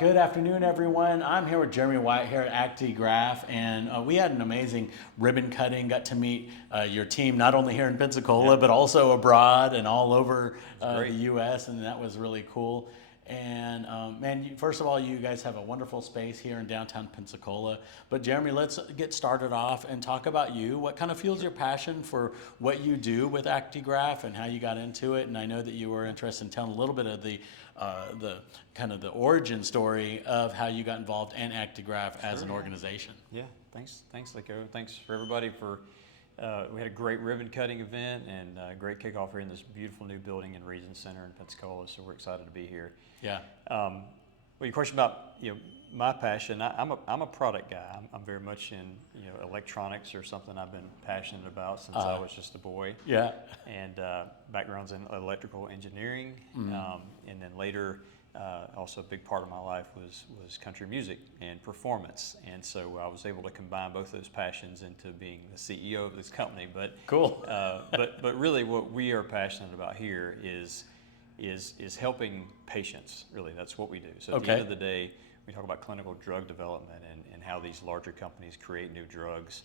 good afternoon, everyone. I'm here with Jeremy White here at Actigraph, and we had an amazing ribbon cutting. Got to meet your team not only here in Pensacola, but also abroad and all over the U.S., and that was really cool. And man, first of all, you guys have a wonderful space here in downtown Pensacola. But Jeremy, let's get started off and talk about you. What kind of fuels your passion for what you do with Actigraph and how you got into it? And I know that you were interested in telling a little bit of the kind of the origin story of how you got involved in Actigraph as an organization. Yeah, thanks, Lico. Thanks for everybody for. We had a great ribbon cutting event and a great kickoff here in this beautiful new building in Region Center in Pensacola. So we're excited to be here. Yeah. Well, your question about my passion. I'm a product guy. I'm very much in electronics or something I've been passionate about since I was just a boy. Yeah. And backgrounds in electrical engineering, and then later. Also, a big part of my life was country music and performance, and so I was able to combine both those passions into being the CEO of this company. But cool. But really, what we are passionate about here is helping patients. Really, that's what we do. So at the end of the day, we talk about clinical drug development and how these larger companies create new drugs.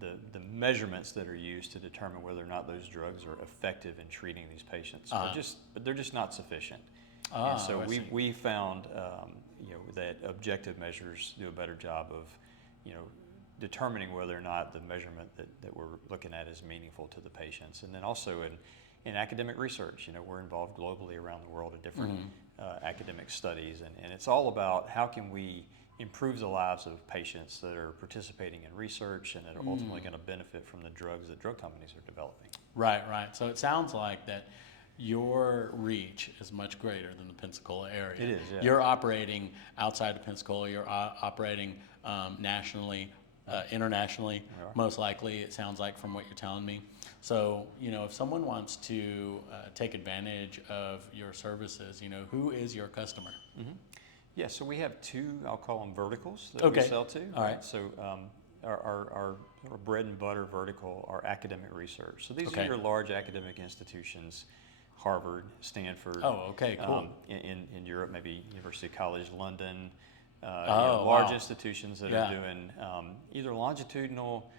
The measurements that are used to determine whether or not those drugs are effective in treating these patients, but they're just not sufficient. And so we found that objective measures do a better job of determining whether or not the measurement that we're looking at is meaningful to the patients. And then also in academic research, we're involved globally around the world in different academic studies, and it's all about how can we improve the lives of patients that are participating in research and that are ultimately going to benefit from the drugs that drug companies are developing. Right. So it sounds like that your reach is much greater than the Pensacola area. It is, yeah. You're operating outside of Pensacola. You're operating nationally, internationally, most likely, it sounds like from what you're telling me. So, if someone wants to take advantage of your services, who is your customer? Mm-hmm. Yeah, so we have two, I'll call them verticals that we sell to. All right. So our bread and butter vertical are academic research. So these are your large academic institutions. Harvard, Stanford. Oh, okay, cool. In Europe, maybe University College London. Large institutions that are doing either longitudinal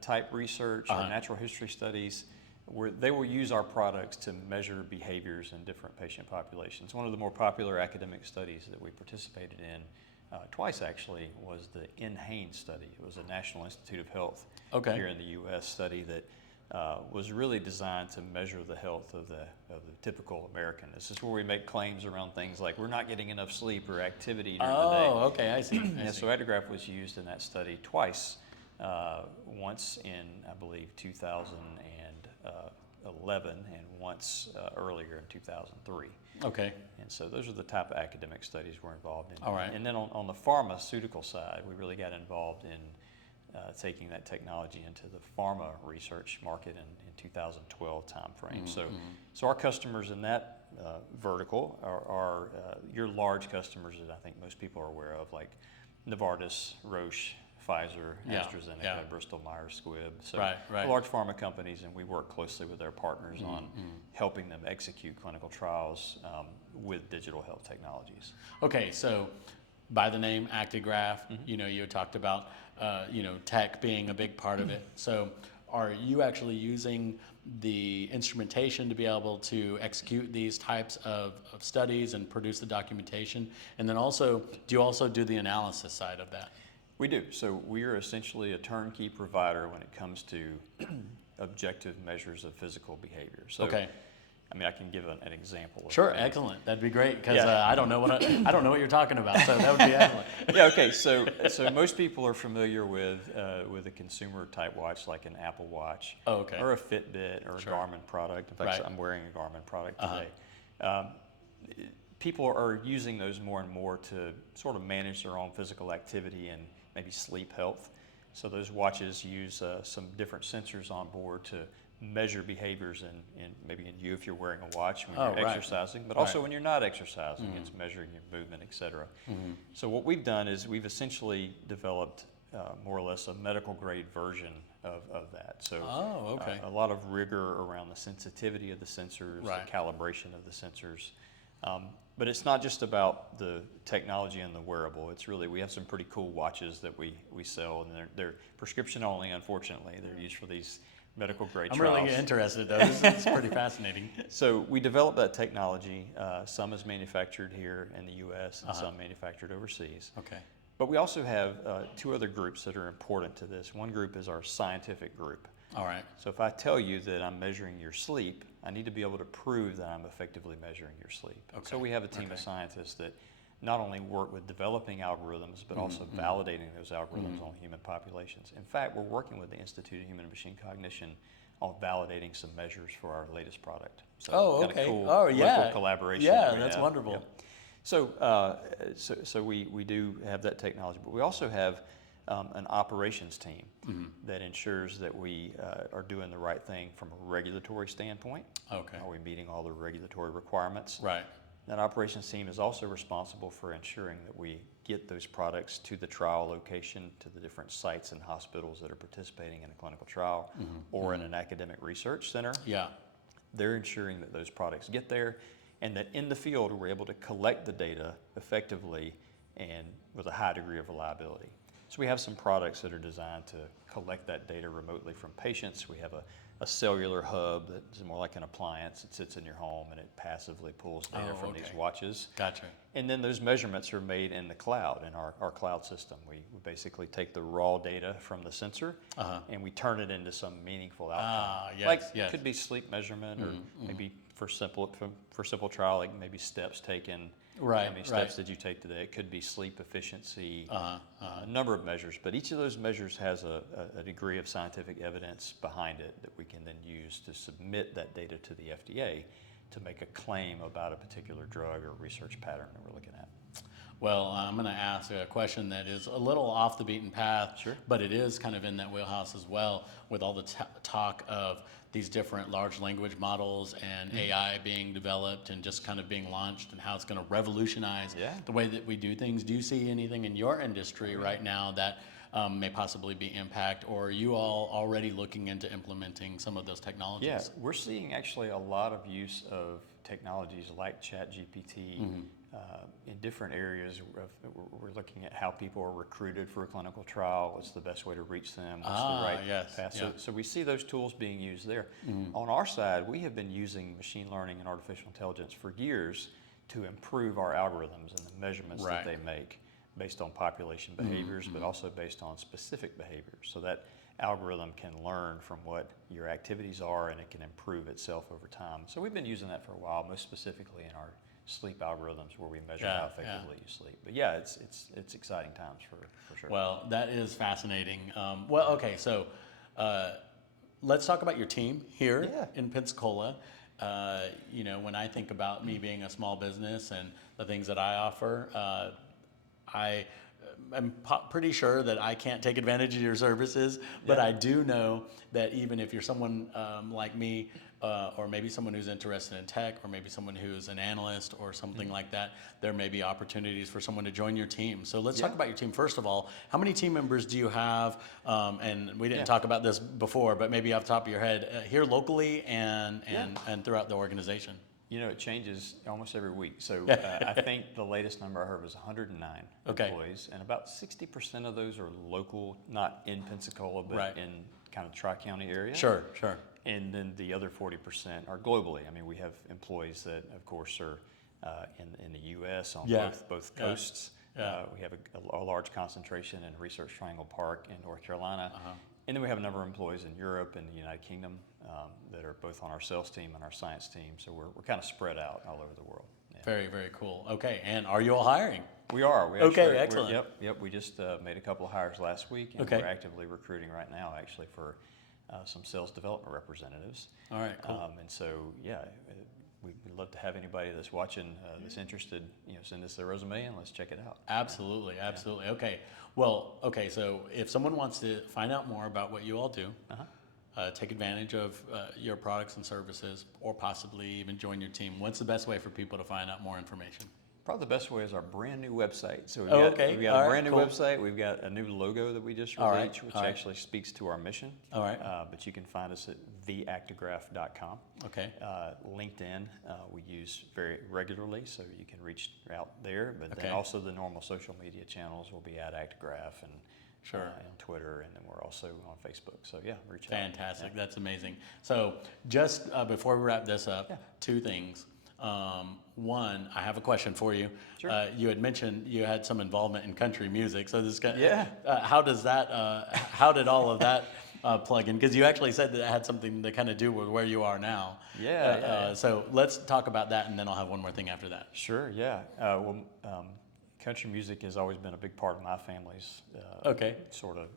type research or natural history studies, where they will use our products to measure behaviors in different patient populations. One of the more popular academic studies that we participated in twice actually was the NHANES study. It was a National Institute of Health here in the U.S. study that was really designed to measure the health of the typical American. This is where we make claims around things like we're not getting enough sleep or activity during the day. Oh, okay, I see. So Actigraph was used in that study twice, once in, I believe, 2011 and once earlier in 2003. Okay. And so those are the type of academic studies we're involved in. All right. And then on the pharmaceutical side, we really got involved in taking that technology into the pharma research market in 2012 timeframe. So our customers in that vertical are your large customers that I think most people are aware of, like Novartis, Roche, Pfizer, AstraZeneca, Bristol Myers Squibb. So large pharma companies, and we work closely with their partners on helping them execute clinical trials with digital health technologies. Okay, so by the name Actigraph, you talked about tech being a big part of it. So are you actually using the instrumentation to be able to execute these types of studies and produce the documentation? And then also, do you also do the analysis side of that? We do. So we are essentially a turnkey provider when it comes to objective measures of physical behavior. So I mean, I can give an example. Sure, excellent. That'd be great because I don't know what you're talking about. So that would be excellent. Okay. So most people are familiar with a consumer type watch like an Apple Watch, or a Fitbit, or a Garmin product. In fact, I'm wearing a Garmin product today. People are using those more and more to sort of manage their own physical activity and maybe sleep health. So those watches use some different sensors on board to measure behaviors in maybe in you if you're wearing a watch when you're exercising, but also when you're not exercising, it's measuring your movement, et cetera. So what we've done is we've essentially developed more or less a medical grade version of that. So a lot of rigor around the sensitivity of the sensors, the calibration of the sensors, But it's not just about the technology and the wearable. It's really, we have some pretty cool watches that we sell, and they're prescription only, unfortunately. They're used for these medical grade trials. I'm really interested though. This is pretty fascinating. So we developed that technology. Some is manufactured here in the U.S. and some manufactured overseas. Okay. But we also have two other groups that are important to this. One group is our scientific group. All right. So if I tell you that I'm measuring your sleep, I need to be able to prove that I'm effectively measuring your sleep. Okay. So we have a team of scientists that not only work with developing algorithms, but also validating those algorithms on human populations. In fact, we're working with the Institute of Human and Machine Cognition on validating some measures for our latest product. So okay. cool Yeah. collaboration. Yeah, that we that's have. wonderful. Yep. So we do have that technology, but we also have an operations team that ensures that we are doing the right thing from a regulatory standpoint. Okay. Are we meeting all the regulatory requirements? Right. That operations team is also responsible for ensuring that we get those products to the trial location, to the different sites and hospitals that are participating in a clinical trial or in an academic research center. Yeah. They're ensuring that those products get there, and that in the field we're able to collect the data effectively and with a high degree of reliability. So we have some products that are designed to collect that data remotely from patients. We have a cellular hub that's more like an appliance. It sits in your home and it passively pulls data from these watches. Gotcha. And then those measurements are made in the cloud, in our cloud system. We basically take the raw data from the sensor and we turn it into some meaningful outcome. It could be sleep measurement, or maybe for simple trial, like maybe steps taken. Right. How many steps did you take today? It could be sleep efficiency, a number of measures, but each of those measures has a degree of scientific evidence behind it that we can then use to submit that data to the FDA to make a claim about a particular drug or research pattern that we're looking at. Well, I'm going to ask a question that is a little off the beaten path, Sure. but it is kind of in that wheelhouse as well, with all the talk of these different large language models and AI being developed and just kind of being launched, and how it's going to revolutionize the way that we do things. Do you see anything in your industry right now that may possibly be impact, or are you all already looking into implementing some of those technologies? Yeah, we're seeing actually a lot of use of technologies like ChatGPT in different areas. We're looking at how people are recruited for a clinical trial. What's the best way to reach them? What's the right path? So we see those tools being used there. On our side, we have been using machine learning and artificial intelligence for years to improve our algorithms and the measurements that they make, based on population behaviors, but also based on specific behaviors. So that algorithm can learn from what your activities are, and it can improve itself over time. So we've been using that for a while, most specifically in our sleep algorithms, where we measure how effectively you sleep. But yeah, it's exciting times for sure. Well, that is fascinating. Okay, so let's talk about your team here in Pensacola. When I think about me being a small business and the things that I offer, I'm pretty sure that I can't take advantage of your services, but I do know that even if you're someone like me, or maybe someone who's interested in tech, or maybe someone who's an analyst or something like that, there may be opportunities for someone to join your team. So let's talk about your team. First of all, how many team members do you have? And we didn't talk about this before, but maybe off the top of your head, here locally and throughout the organization. It changes almost every week. So I think the latest number I heard was 109 employees, and about 60% of those are local, not in Pensacola, but in kind of Tri-County area. Sure. And then the other 40% are globally. I mean, we have employees that, of course, are in the U.S. on both coasts. We have a large concentration in Research Triangle Park in North Carolina. And then we have a number of employees in Europe and the United Kingdom that are both on our sales team and our science team. So we're kind of spread out all over the world. Yeah. Very, very cool. Okay, and are you all hiring? We are. Excellent. Yep. We just made a couple of hires last week, and we're actively recruiting right now, actually, for some sales development representatives. All right, cool. And so, we'd love to have anybody that's watching that's interested, send us their resume and let's check it out. Absolutely. Okay. Well, so if someone wants to find out more about what you all do, take advantage of your products and services, or possibly even join your team, what's the best way for people to find out more information? Probably the best way is our brand new website. So we've Okay. got All a right, brand new cool. website. We've got a new logo that we just All right, released, which all right. actually speaks to our mission. All right. But you can find us at theactigraph.com. Okay. LinkedIn we use very regularly, so you can reach out there. But Okay. then also the normal social media channels will be at Actigraph and Sure. and Twitter, and then we're also on Facebook. So yeah, reach out. Fantastic. That's amazing. So just before we wrap this up, Yeah. two things. One, I have a question for you. Sure. You had mentioned you had some involvement in country music. So this guy, Yeah. how does that? How did all of that plug in? Because you actually said that it had something to kind of do with where you are now. Yeah. So let's talk about that, and then I'll have one more thing after that. Sure, yeah. Country music has always been a big part of my family's Okay. sort of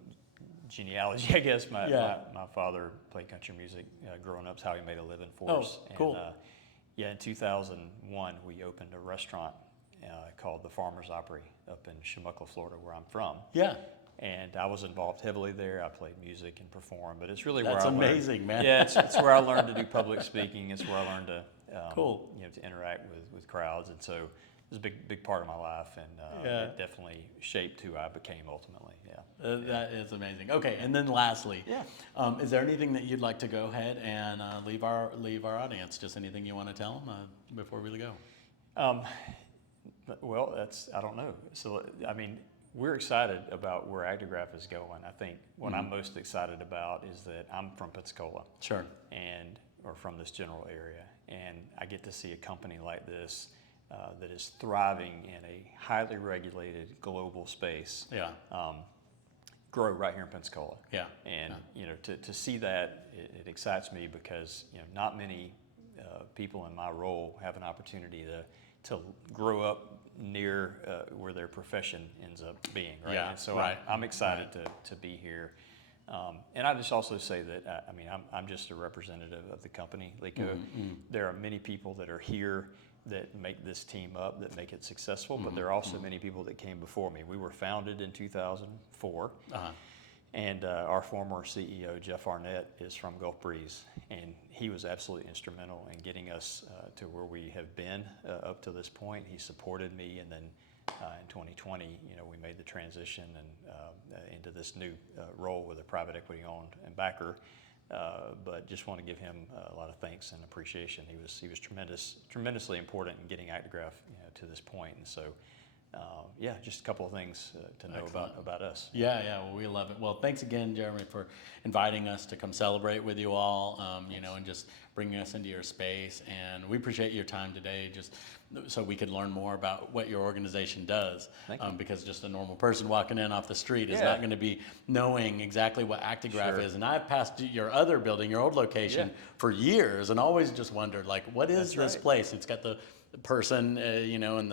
genealogy, I guess. My father played country music growing up. It's how he made a living for us. Cool. And, in 2001, we opened a restaurant called the Farmer's Opry up in Chumuckla, Florida, where I'm from. Yeah. And I was involved heavily there. I played music and performed, but it's really That's where I learned. amazing, man. Yeah, it's where I learned to do public speaking. It's where I learned to, Cool. to interact with crowds. And so it was a big part of my life, and it definitely shaped who I became ultimately. Yeah. That is amazing. Okay, and then lastly, Yeah. Is there anything that you'd like to go ahead and leave our audience? Just anything you want to tell them before we go? Well, I don't know. So, I mean, we're excited about where Actigraph is going. I think what I'm most excited about is that I'm from Pensacola. Sure. Or from this general area, and I get to see a company like this that is thriving in a highly regulated global space. Yeah. Grow right here in Pensacola. Yeah. And to see that, it excites me because not many people in my role have an opportunity to grow up near where their profession ends up being. Right. Yeah. And so right. I'm excited to be here. And I just also say that I'm just a representative of the company, Lico. There are many people that are here that make this team up, that make it successful, but there are also many people that came before me. We were founded in 2004, and our former CEO, Jeff Arnett, is from Gulf Breeze, and he was absolutely instrumental in getting us to where we have been up to this point. He supported me, and then in 2020, we made the transition and into this new role with a private equity-owned and backer. But just want to give him a lot of thanks and appreciation. He was tremendously important in getting Actigraph to this point. And so, just a couple of things to know about us. Yeah, well, we love it. Well, thanks again, Jeremy, for inviting us to come celebrate with you all, and just bringing us into your space. And we appreciate your time today, just so we could learn more about what your organization does. Because just a normal person walking in off the street is not going to be knowing exactly what Actigraph is. And I've passed your other building, your old location, for years, and always just wondered, like, what is this place? It's got the person, and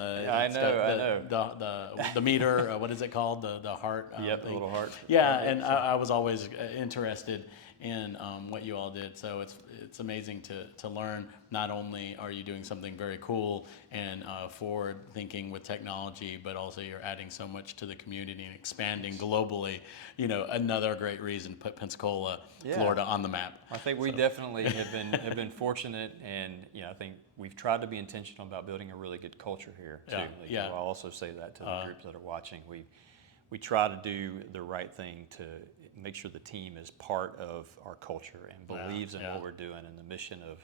the meter. What is it called? The heart. The little heart. Yeah, and I was always interested in what you all did. So it's amazing to learn. Not only are you doing something very cool and forward thinking with technology, but also you're adding so much to the community and expanding globally. Another great reason to put Pensacola, Florida on the map. I think we definitely have been fortunate, and I think we've tried to be intentional about building a really good culture here too. I'll also say that to the groups that are watching. We try to do the right thing to make sure the team is part of our culture and believes in what we're doing and the mission of,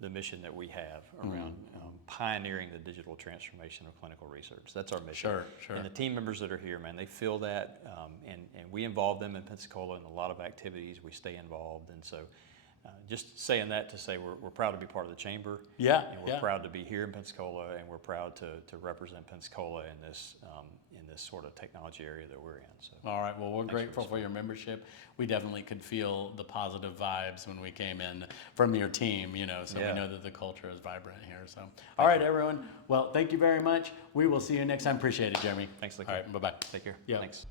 the mission that we have around pioneering the digital transformation of clinical research. That's our mission. Sure. And the team members that are here, man, they feel that, and we involve them in Pensacola in a lot of activities. We stay involved, and so. Just saying that to say we're proud to be part of the chamber. And we're proud to be here in Pensacola, and we're proud to represent Pensacola in this sort of technology area that we're in. So. All right. Well, we're grateful for your membership. We definitely could feel the positive vibes when we came in from your team. So we know that the culture is vibrant here. So, all right, everyone. Well, thank you very much. We will see you next time. Appreciate it, Jeremy. Thanks, Lico. All right. Bye-bye. Take care. Yeah. Thanks.